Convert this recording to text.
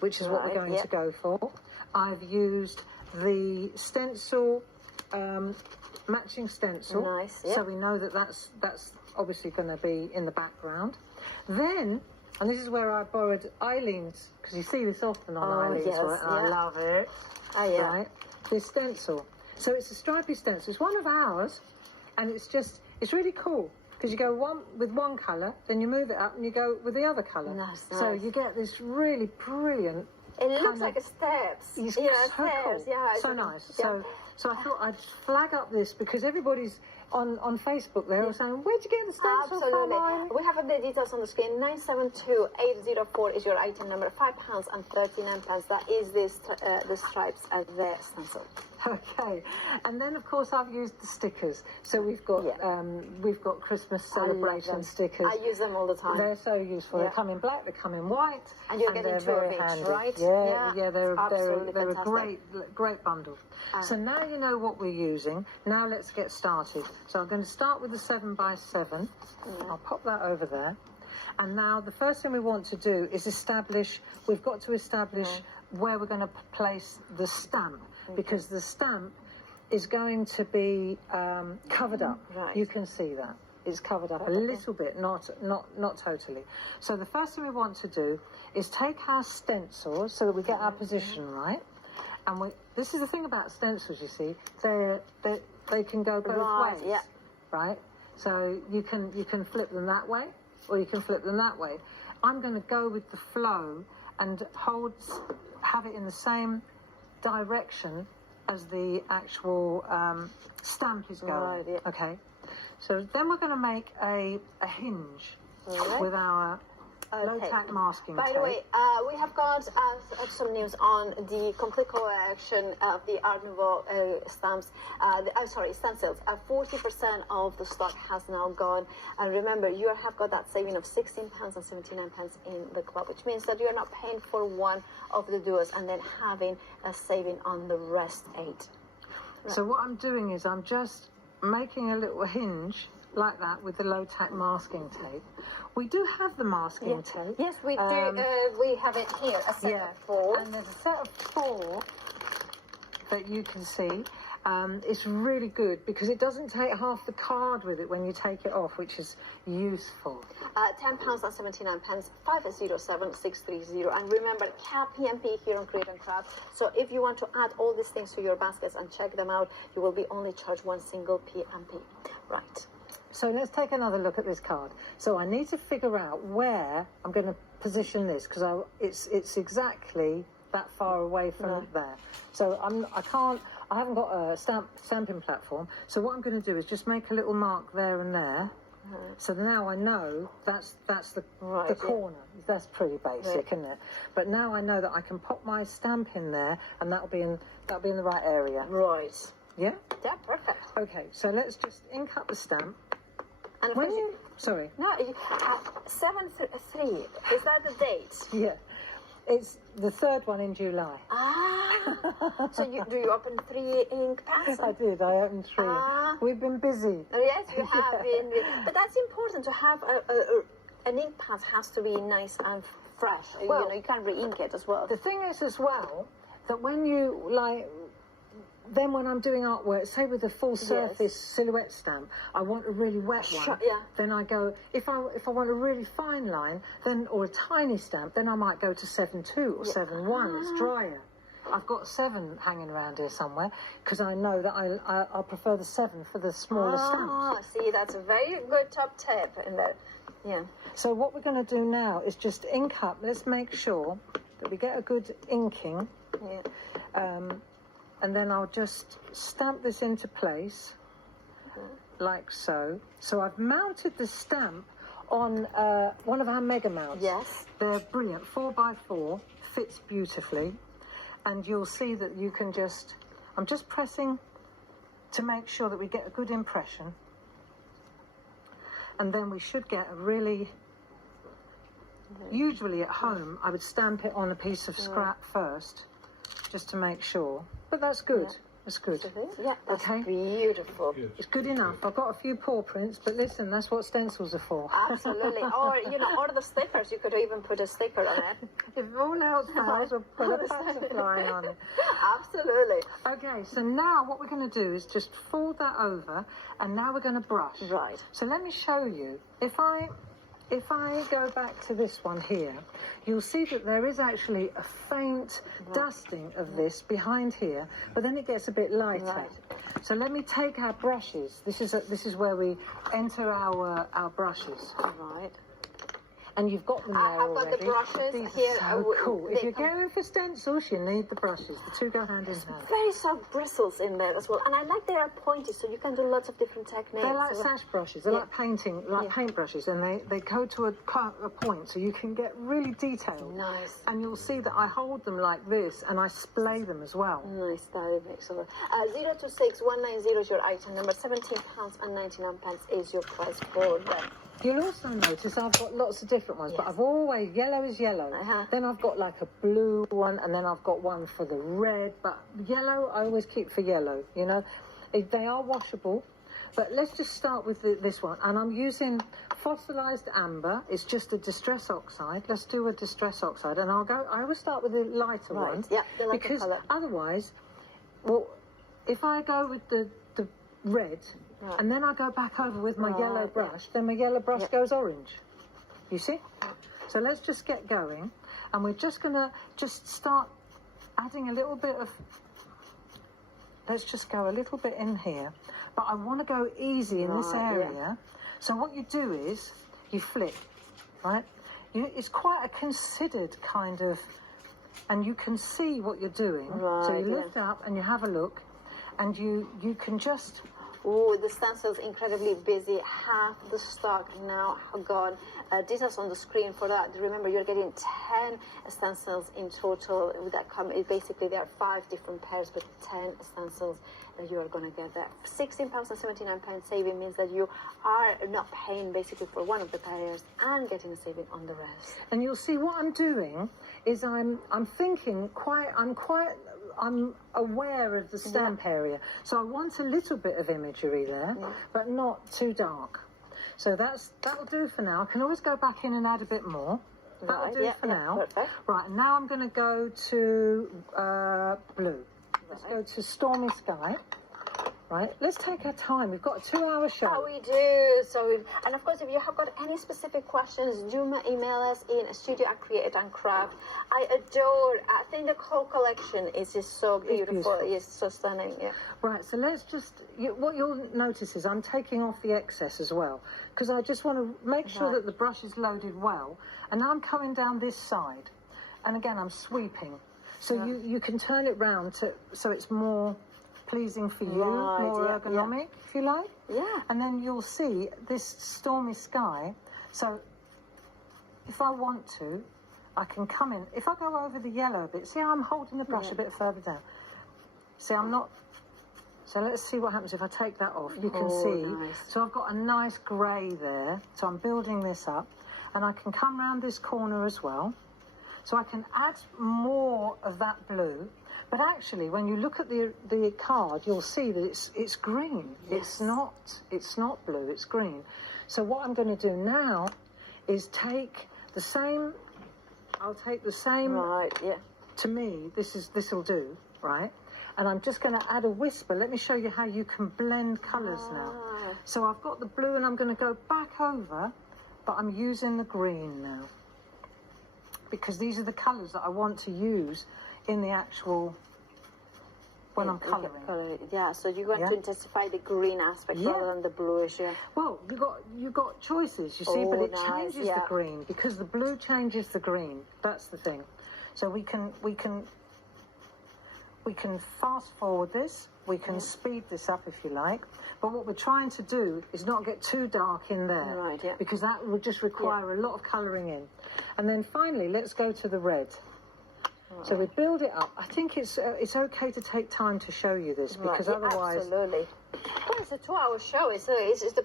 which is what we're going to go for. I've used the stencil, matching stencil. Nice. So we know that that's obviously going to be in the background. Then, and this is where I borrowed Eileen's, because you see this often on Eileen's, right? And I love it. Oh, yeah. Right? This stencil. So it's a stripy stencil. It's one of ours, and it's really cool. Because you go with one colour, then you move it up and you go with the other colour. Nice. So you get this really brilliant. It looks like steps. It's so so steps. cool. Yeah, so nice. Yeah. So I thought I'd flag up this because everybody's on Facebook. They're all saying, "Where'd you get the stencil from?" We have the details on the screen. 972804 is your item number. £5.39. That is the stripes and the stencil. Okay, and then of course I've used the stickers. So we've got Christmas celebration stickers. I use them all the time. They're so useful. They come in black, they come in white, and you're getting two of each, right? Yeah, they're fantastic. a great bundle. So now you know what we're using. Now let's get started. So I'm going to start with the 7x7. I'll pop that over there. And now the first thing we want to do is we've got to establish where we're going to place the stamp, because the stamp is going to be covered up. Right. You can see that. It's covered up a little bit, not totally. So the first thing we want to do is take our stencils so that we get our position right. And this is the thing about stencils, you see, they can go both ways, right? So you can flip them that way, or you can flip them that way. I'm going to go with the flow and have it in the same direction as the actual stamp is going. Okay. So then we're going to make a hinge with our low-tack masking tape. By the way, we have got some news on the complete collection of the Art Nouveau stamps. Stencils. 40% of the stock has now gone. And remember, you have got that saving of £16.79 in the club, which means that you are not paying for one of the duos and then having a saving on the rest 8. Right. So what I'm doing is I'm just making a little hinge like that with the low-tack masking tape. We do have the masking tape. Yes, we do. We have it here, a set of 4. And there's a set of 4 that you can see. It's really good because it doesn't take half the card with it when you take it off, which is useful. £10.79, 507630. And remember, PMP here on Create and Craft. So if you want to add all these things to your baskets and check them out, you will be only charged one single PMP. Right. So let's take another look at this card. So I need to figure out where I'm going to position this, because it's exactly that far away from there. So I haven't got a stamping platform. So what I'm going to do is just make a little mark there and there. So now I know that's the corner. That's pretty basic, isn't it? But now I know that I can pop my stamp in there, and that'll be in the right area. Right. Yeah. Yeah. Perfect. Okay. So let's just ink up the stamp. And when you sorry. No, 7/3. Is that the date? Yeah. It's the 3rd one in July. So do you open 3 ink pads? I did. I opened 3. We've been busy. Yes, you have been. But that's important to have an ink pad. Has to be nice and fresh. Well, you can re-ink it as well. The thing is as well that when you then when I'm doing artwork, say with a full surface silhouette stamp, I want a really wet one. Then I go, if I want a really fine line, or a tiny stamp, then I might go to 7.2 or 7.1. It's drier. I've got 7 hanging around here somewhere, because I know that I prefer the 7 for the smaller stamps. See, that's a very good top tip in there. Yeah. So what we're going to do now is just ink up. Let's make sure that we get a good inking. And then I'll just stamp this into place, like so. So I've mounted the stamp on one of our mega mounts. Yes. They're brilliant, 4x4, fits beautifully. And you'll see that you can I'm just pressing to make sure that we get a good impression. And then we should get a really, usually at home, I would stamp it on a piece of scrap first, just to make sure. But that's good. That's good. Yeah, that's Okay. beautiful. It's good enough. I've got a few paw prints, but listen, that's what stencils are for. Absolutely. Or, or the stickers. You could even put a sticker on it. If all else fails, we'll put a butterfly on it. Absolutely. Okay, so now what we're going to do is just fold that over, and now we're going to brush. Right. So let me show you. If I go back to this one here, you'll see that there is actually a faint dusting of this behind here, but then it gets a bit lighter. Right. So let me take our brushes. This is where we enter our brushes. Right. And you've got them there I've got already. the brushes These here. are so cool. If you're going for stencils, you need the brushes. The two go hand in hand. Very soft bristles in there as well. And I like they are pointy, so you can do lots of different techniques. They're like sash brushes. They're like painting, like paint brushes, and they go to a point, so you can get really detailed. Nice. And you'll see that I hold them like this, and I splay them as well. Nice, that makes a lot. 026 190 is your item number. £17.99 is your price for them. You'll also notice I've got lots of different ones, but I've always, yellow is yellow. Then I've got like a blue one, and then I've got one for the red, but yellow I always keep for yellow, you know. They are washable, but let's just start with this one. And I'm using fossilized amber. It's just a distress oxide. Let's do a distress oxide, and I always start with the lighter one. Yeah, the lighter because colour. otherwise, well, if I go with the red, and then I go back over with my yellow brush, then my yellow brush goes orange. You see? So let's just get going, and we're just going to start adding a little bit of, let's just go a little bit in here, but I want to go easy in this area. So what you do is you flip, right? It's quite a considered kind of, and you can see what you're doing. So you lift up and you have a look, and you can just... Oh, the stencil's incredibly busy. Half the stock now gone. Details on the screen for that. Remember, you're getting 10 stencils in total that come. Basically, there are 5 different pairs, but 10 stencils that you are going to get there. £16.79 saving means that you are not paying basically for one of the pairs and getting a saving on the rest. And you'll see what I'm doing is I'm aware of the stamp area, so I want a little bit of imagery there, but not too dark. So that'll do for now. I can always go back in and add a bit more. That'll do for now. Perfect. Right, and now I'm going to go to blue. Let's go to Stormy Sky. Right, let's take our time. We've got a 2-hour show. Oh, we do. And of course, if you have got any specific questions, do email us in studio@create&craft. I think the whole collection is just so beautiful. It's so stunning. Yeah. Right, so let's just, what you'll notice is I'm taking off the excess as well, because I just want to make sure that the brush is loaded well. And now I'm coming down this side. And again, I'm sweeping. So you can turn it round so it's more pleasing for you, more ergonomic, if you like. Yeah. And then you'll see this Stormy Sky. So if I want to, I can come in. If I go over the yellow a bit, see how I'm holding the brush a bit further down? See, I'm not... So let's see what happens if I take that off. You can see. Nice. So I've got a nice grey there. So I'm building this up. And I can come round this corner as well. So I can add more of that blue. But actually, when you look at the card, you'll see that it's green. Yes. It's not blue, it's green. So what I'm going to do now is take the same... I'll take the same... Right, yeah. To me, this'll do, right? And I'm just going to add a whisper. Let me show you how you can blend colours now. So I've got the blue, and I'm going to go back over, but I'm using the green now. Because these are the colours that I want to use in the actual, when I'm colouring. Yeah, so you're going to intensify the green aspect rather than the bluish, Well, you got choices, you see, but it changes the green, because the blue changes the green. That's the thing. So we can fast forward this, we can speed this up if you like, but what we're trying to do is not get too dark in there, because that would just require a lot of colouring in. And then finally, let's go to the red. So we build it up. I think it's okay to take time to show you this, because otherwise... Absolutely. Well, it's a 2-hour show. It's the